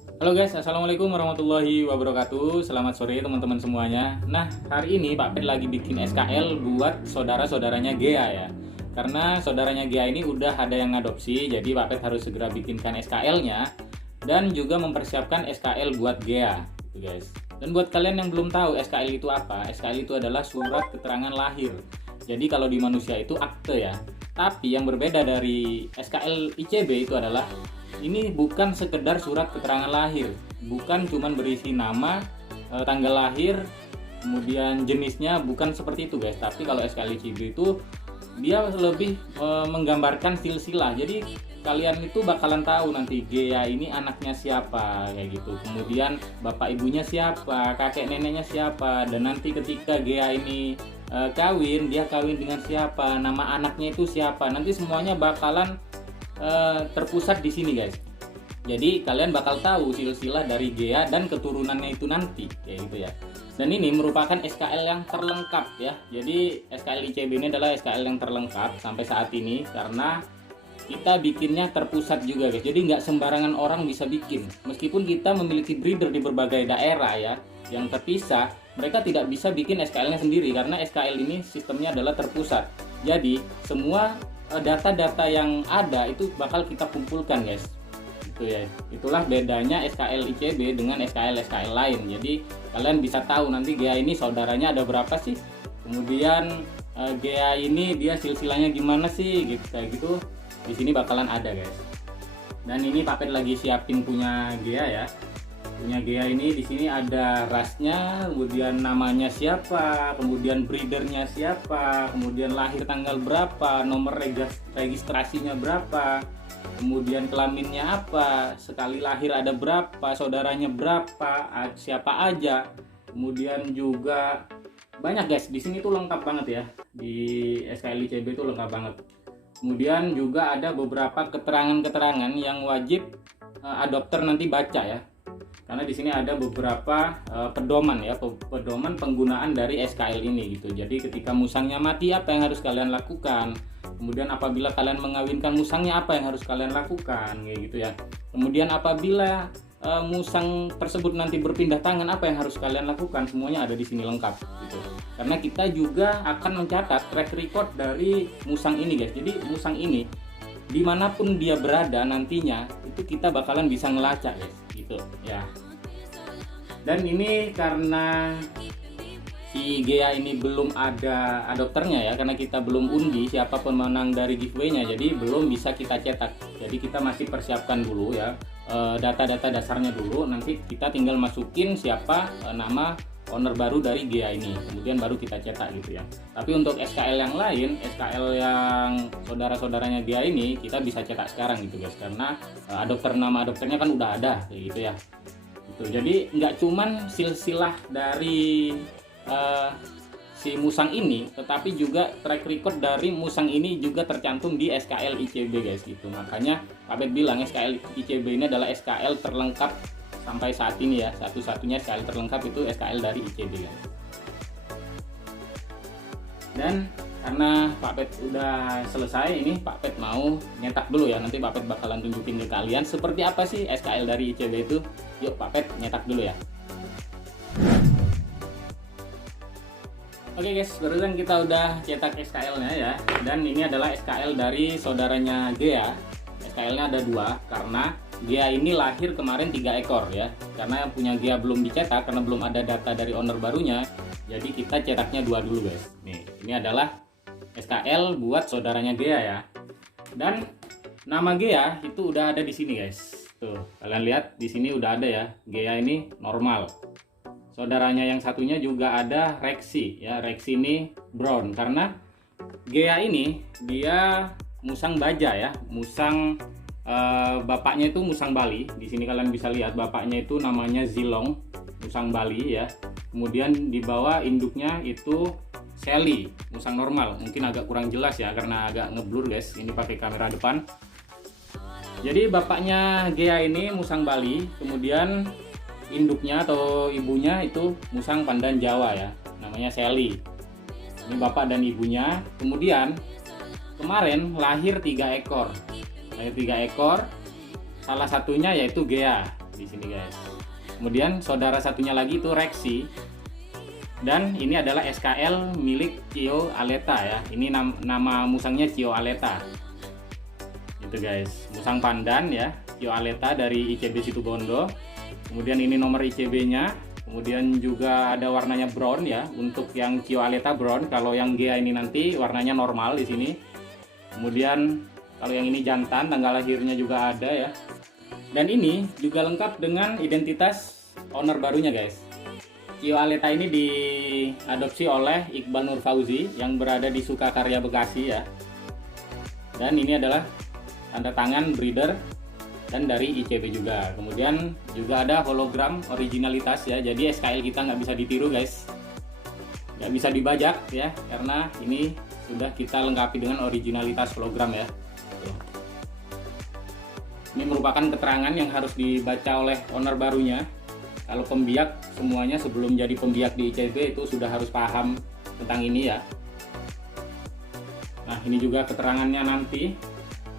Halo guys, assalamualaikum warahmatullahi wabarakatuh. Selamat sore teman-teman semuanya. Nah, hari ini Pak Pet lagi bikin SKL buat saudara-saudaranya Gea ya. Karena saudaranya Gea ini udah ada yang ngadopsi, jadi Pak Pet harus segera bikinkan SKL-nya dan juga mempersiapkan SKL buat Gea, gitu guys. Dan buat kalian yang belum tahu SKL itu apa, SKL itu adalah surat keterangan lahir. Jadi kalau di manusia itu akte ya. Tapi yang berbeda dari SKL ICB itu adalah ini bukan sekedar surat keterangan lahir, bukan cuman berisi nama, tanggal lahir, kemudian jenisnya, bukan seperti itu guys. Tapi kalau SKLICB itu dia lebih menggambarkan silsilah. Jadi kalian itu bakalan tahu nanti Gea ini anaknya siapa kayak gitu. Kemudian bapak ibunya siapa, kakek neneknya siapa, dan nanti ketika Gea ini kawin, dia kawin dengan siapa, nama anaknya itu siapa. Nanti semuanya bakalan terpusat di sini guys. Jadi kalian bakal tahu silsilah dari Gea dan keturunannya itu nanti kayak gitu ya. Dan ini merupakan SKL yang terlengkap ya. Jadi SKL ICB ini adalah SKL yang terlengkap sampai saat ini karena kita bikinnya terpusat juga guys. Jadi nggak sembarangan orang bisa bikin. Meskipun kita memiliki breeder di berbagai daerah ya yang terpisah, mereka tidak bisa bikin SKL-nya sendiri karena SKL ini sistemnya adalah terpusat. Jadi semua data-data yang ada itu bakal kita kumpulkan guys, gitu ya. Itulah bedanya SKL ICB dengan SKL lain. Jadi kalian bisa tahu nanti Gea ini saudaranya ada berapa sih, kemudian Gea ini dia silsilahnya gimana sih, gitu kayak gitu. Di sini bakalan ada guys. Dan ini Pak Pet lagi siapin punya Gea ya. Punya Gea ini di sini ada rasnya, kemudian namanya siapa, kemudian breedernya siapa, kemudian lahir tanggal berapa, nomor registrasinya berapa, kemudian kelaminnya apa, sekali lahir ada berapa, saudaranya berapa, siapa aja, kemudian juga banyak guys. Di sini tuh lengkap banget ya, di SKL ICB itu lengkap banget. Kemudian juga ada beberapa keterangan-keterangan yang wajib adopter nanti baca ya. Karena di sini ada beberapa pedoman ya, pedoman penggunaan dari SKL ini gitu. Jadi ketika musangnya mati apa yang harus kalian lakukan? Kemudian apabila kalian mengawinkan musangnya apa yang harus kalian lakukan kayak gitu ya. Kemudian apabila musang tersebut nanti berpindah tangan apa yang harus kalian lakukan? Semuanya ada di sini lengkap gitu. Karena kita juga akan mencatat track record dari musang ini guys. Jadi musang ini dimanapun dia berada nantinya itu kita bakalan bisa ngelacak guys gitu ya. Dan ini karena si Gea ini belum ada adopternya ya, karena kita belum undi siapa pemenang dari giveaway-nya, jadi belum bisa kita cetak. Jadi kita masih persiapkan dulu ya data-data dasarnya dulu, nanti kita tinggal masukin siapa nama owner baru dari Gea ini, kemudian baru kita cetak gitu ya. Tapi untuk SKL yang lain, SKL yang saudara-saudaranya Gea ini kita bisa cetak sekarang gitu guys, karena nama adopternya kan udah ada kayak gitu ya. Gitu. Jadi nggak cuman silsilah dari si musang ini, tetapi juga track record dari musang ini juga tercantum di SKL ICB guys gitu. Makanya Pak Bet bilang SKL ICB ini adalah SKL terlengkap sampai saat ini ya, satu-satunya SKL terlengkap itu SKL dari ICB kan. Dan karena Pak Pet udah selesai ini, Pak Pet mau nyetak dulu ya. Nanti Pak Pet bakalan tunjukin ke kalian seperti apa sih SKL dari ICB itu. Yuk Pak Pet nyetak dulu ya. Oke guys, barusan kita udah cetak SKL-nya ya. Dan ini adalah SKL dari saudaranya Gea. SKL-nya ada 2 karena Gea ini lahir kemarin 3 ekor ya. Karena yang punya Gea belum dicetak karena belum ada data dari owner barunya. Jadi kita cetaknya 2 dulu guys. Nih, ini adalah SKL buat saudaranya Gea ya. Dan nama Gea itu udah ada di sini guys. Tuh, kalian lihat di sini udah ada ya. Gea ini normal. Saudaranya yang satunya juga ada Rexy ya. Rexy ini brown karena Gea ini dia musang baja ya. Musang bapaknya itu musang Bali. Di sini kalian bisa lihat bapaknya itu namanya Zilong, musang Bali ya. Kemudian di bawah induknya itu Sally, musang normal. Mungkin agak kurang jelas ya karena agak ngeblur guys. Ini pakai kamera depan. Jadi bapaknya Gea ini musang Bali, kemudian induknya atau ibunya itu musang pandan Jawa ya, namanya Sally. Ini bapak dan ibunya. Kemudian kemarin lahir 3 ekor. Lahir 3 ekor. Salah satunya yaitu Gea. di sini guys. Kemudian saudara satunya lagi itu Rexy. Dan ini adalah SKL milik Cio Aleta ya. Ini nama musangnya Cio Aleta. Itu guys, musang pandan ya, Cio Aleta dari ICB Situbondo. Kemudian ini nomor ICB-nya. Kemudian juga ada warnanya brown ya. Untuk yang Cio Aleta brown, kalau yang GA ini nanti warnanya normal di sini. Kemudian kalau yang ini jantan, tanggal lahirnya juga ada ya. Dan ini juga lengkap dengan identitas owner barunya guys. Cio Aleta ini diadopsi oleh Iqbal Nur Fauzi yang berada di Sukakarya Bekasi ya. Dan ini adalah tanda tangan breeder dan dari ICB juga. Kemudian juga ada hologram originalitas ya. Jadi SKL kita nggak bisa ditiru guys, nggak bisa dibajak ya, karena ini sudah kita lengkapi dengan originalitas hologram ya. Ini merupakan keterangan yang harus dibaca oleh owner barunya. Kalau pembiak, semuanya sebelum jadi pembiak di ICB itu sudah harus paham tentang ini ya. Nah, ini juga keterangannya nanti.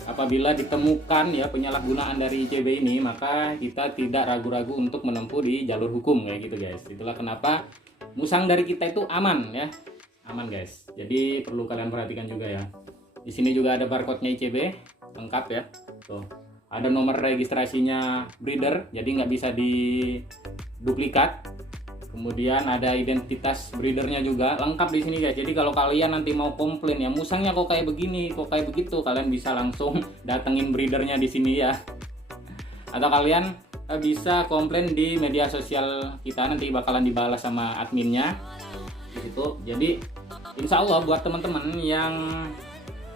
Apabila ditemukan ya penyalahgunaan dari ICB ini, maka kita tidak ragu-ragu untuk menempuh di jalur hukum kayak gitu guys. Itulah kenapa musang dari kita itu aman ya. Aman guys. Jadi perlu kalian perhatikan juga ya. Di sini juga ada barcode-nya ICB, lengkap ya. Tuh. Ada nomor registrasinya breeder, jadi nggak bisa diduplikat. Kemudian ada identitas breedernya juga, lengkap di sini guys. Jadi kalau kalian nanti mau komplain ya, musangnya kok kayak begini, kok kayak begitu, kalian bisa langsung datengin breedernya di sini ya. Atau kalian bisa komplain di media sosial kita, nanti bakalan dibalas sama adminnya di situ. Jadi insya Allah buat teman-teman yang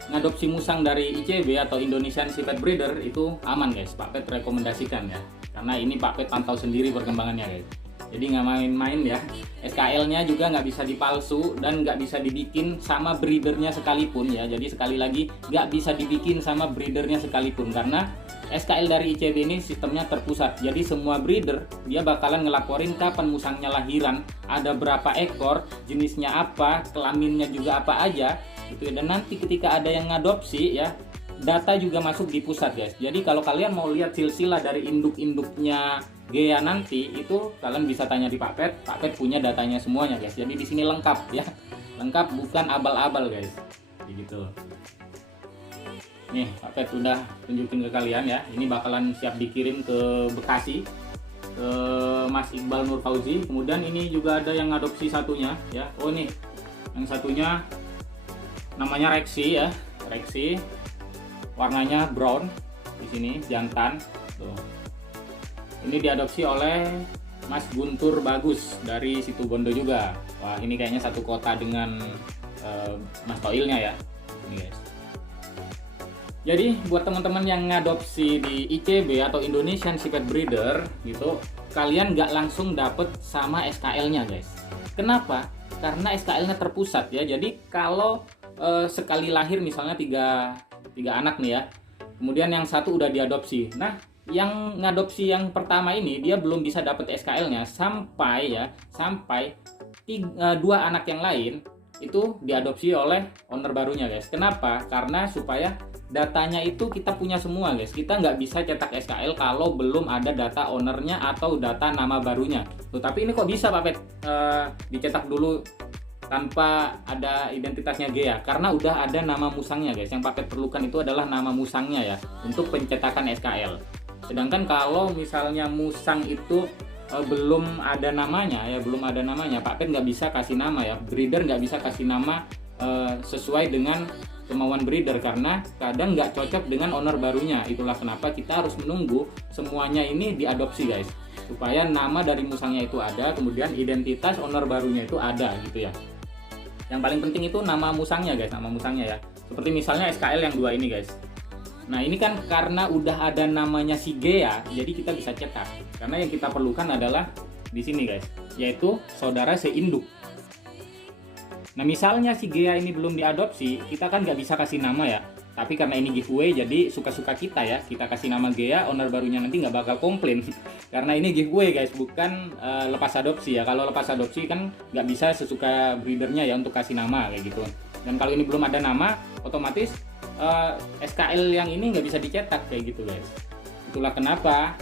ngadopsi musang dari ICB atau Indonesian Sheephead Breeder itu aman guys. Pak Pet rekomendasikan ya, karena ini Pak Pet pantau sendiri perkembangannya guys. Jadi nggak main-main ya. SKL-nya juga nggak bisa dipalsu dan nggak bisa dibikin sama breedernya sekalipun ya. Jadi sekali lagi nggak bisa dibikin sama breedernya sekalipun, karena SKL dari ICB ini sistemnya terpusat. Jadi semua breeder dia bakalan ngelaporin kapan musangnya lahiran, ada berapa ekor, jenisnya apa, kelaminnya juga apa aja gitu. Dan nanti ketika ada yang ngadopsi ya, data juga masuk di pusat guys. Jadi kalau kalian mau lihat silsilah dari induk-induknya GEA nanti, itu kalian bisa tanya di Pak Pet. Pak Pet punya datanya semuanya guys. Jadi di sini lengkap ya. Lengkap, bukan abal-abal guys. Gitu. Nih, Pak Pet udah tunjukin ke kalian ya. Ini bakalan siap dikirim ke Bekasi, ke Mas Iqbal Nur Fauzi. Kemudian ini juga ada yang ngadopsi satunya ya. Oh nih, yang satunya namanya Rexy ya. Rexy. Warnanya brown di sini, jantan. Tuh. Ini diadopsi oleh Mas Guntur Bagus dari Situbondo juga. Wah, ini kayaknya satu kota dengan Mas Toilnya ya. Ini guys. Jadi buat teman-teman yang ngadopsi di ICB atau Indonesian Sheephead Breeder gitu, kalian nggak langsung dapet sama SKL-nya guys. Kenapa? Karena SKL-nya terpusat ya. Jadi kalau sekali lahir misalnya tiga anak nih ya, kemudian yang satu udah diadopsi. Nah, yang ngadopsi yang pertama ini dia belum bisa dapat SKL-nya sampai dua anak yang lain itu diadopsi oleh owner barunya guys. Kenapa? Karena supaya datanya itu kita punya semua guys. Kita nggak bisa cetak SKL kalau belum ada data ownernya atau data nama barunya. Tuh, tapi ini kok bisa Pak Pet dicetak dulu tanpa ada identitasnya GEA? Karena udah ada nama musangnya guys. Yang Pak Pet perlukan itu adalah nama musangnya ya untuk pencetakan SKL. Sedangkan kalau misalnya musang itu belum ada namanya ya, Pak Pet nggak bisa kasih nama ya. Breeder nggak bisa kasih nama sesuai dengan kemauan breeder karena kadang nggak cocok dengan owner barunya. Itulah kenapa kita harus menunggu semuanya ini diadopsi guys, supaya nama dari musangnya itu ada, kemudian identitas owner barunya itu ada gitu ya. Yang paling penting itu nama musangnya guys, nama musangnya ya. Seperti misalnya SKL yang dua ini guys. Nah ini kan karena udah ada namanya si GEA, jadi kita bisa cetak. Karena yang kita perlukan adalah di sini guys, yaitu saudara seinduk. Nah misalnya si GEA ini belum diadopsi, kita kan nggak bisa kasih nama ya. Tapi karena ini giveaway, jadi suka-suka kita ya. Kita kasih nama GEA, owner barunya nanti nggak bakal komplain. Karena ini giveaway guys, bukan lepas adopsi ya. Kalau lepas adopsi kan nggak bisa sesuka breedernya ya untuk kasih nama kayak gitu. Dan kalau ini belum ada nama, otomatis SKL yang ini nggak bisa dicetak kayak gitu guys. Itulah kenapa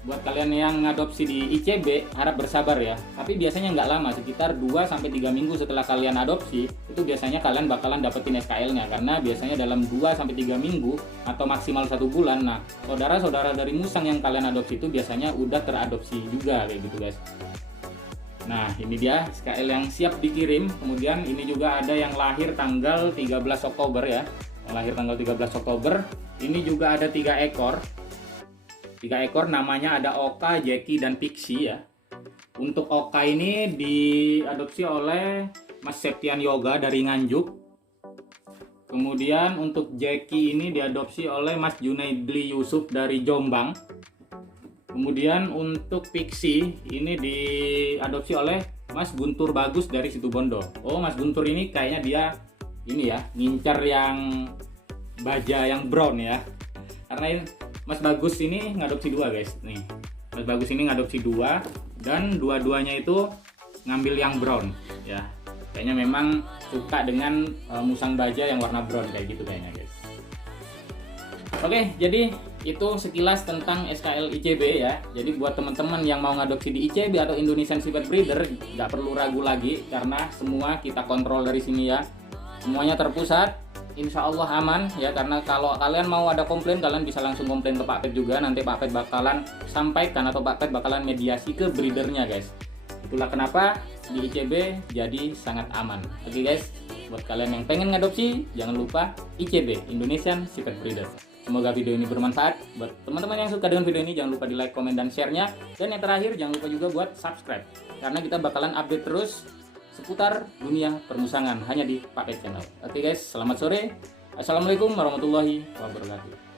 buat kalian yang ngadopsi di ICB harap bersabar ya. Tapi biasanya nggak lama, sekitar 2-3 minggu setelah kalian adopsi itu biasanya kalian bakalan dapetin SKL-nya, karena biasanya dalam 2-3 minggu atau maksimal 1 bulan. Nah, saudara-saudara dari musang yang kalian adopsi itu biasanya udah teradopsi juga kayak gitu guys. Nah, ini dia SKL yang siap dikirim. Kemudian ini juga ada yang lahir tanggal 13 Oktober ya. Yang lahir tanggal 13 Oktober. Ini juga ada 3 ekor. 3 ekor namanya ada Oka, Jackie, dan Pixie ya. Untuk Oka ini diadopsi oleh Mas Septian Yoga dari Nganjuk. Kemudian untuk Jackie ini diadopsi oleh Mas Junaidli Yusuf dari Jombang. Kemudian untuk Pixie ini diadopsi oleh Mas Guntur Bagus dari Situbondo. Oh, Mas Guntur ini kayaknya dia ini ya, ngincar yang baja yang brown ya. Karena Mas Bagus ini ngadopsi 2 guys. Nih, Mas Bagus ini ngadopsi 2 dan dua-duanya itu ngambil yang brown ya. Kayaknya memang suka dengan musang baja yang warna brown kayak gitu kayaknya guys. Oke, jadi itu sekilas tentang SKL ICB ya. Jadi buat teman-teman yang mau ngadopsi di ICB atau Indonesian Shepherd Breeder, nggak perlu ragu lagi karena semua kita kontrol dari sini ya. Semuanya terpusat, insya Allah aman ya. Karena kalau kalian mau ada komplain, kalian bisa langsung komplain ke Pak Pet juga. Nanti Pak Pet bakalan sampaikan atau Pak Pet bakalan mediasi ke breedernya guys. Itulah kenapa di ICB jadi sangat aman. Oke guys, buat kalian yang pengen ngadopsi, jangan lupa ICB, Indonesian Shepherd Breeder. Semoga video ini bermanfaat. Buat teman-teman yang suka dengan video ini, jangan lupa di like, komen, dan share-nya. Dan yang terakhir, jangan lupa juga buat subscribe. Karena kita bakalan update terus seputar dunia permusangan hanya di Pak Pet Channel. Oke guys, selamat sore. Assalamualaikum warahmatullahi wabarakatuh.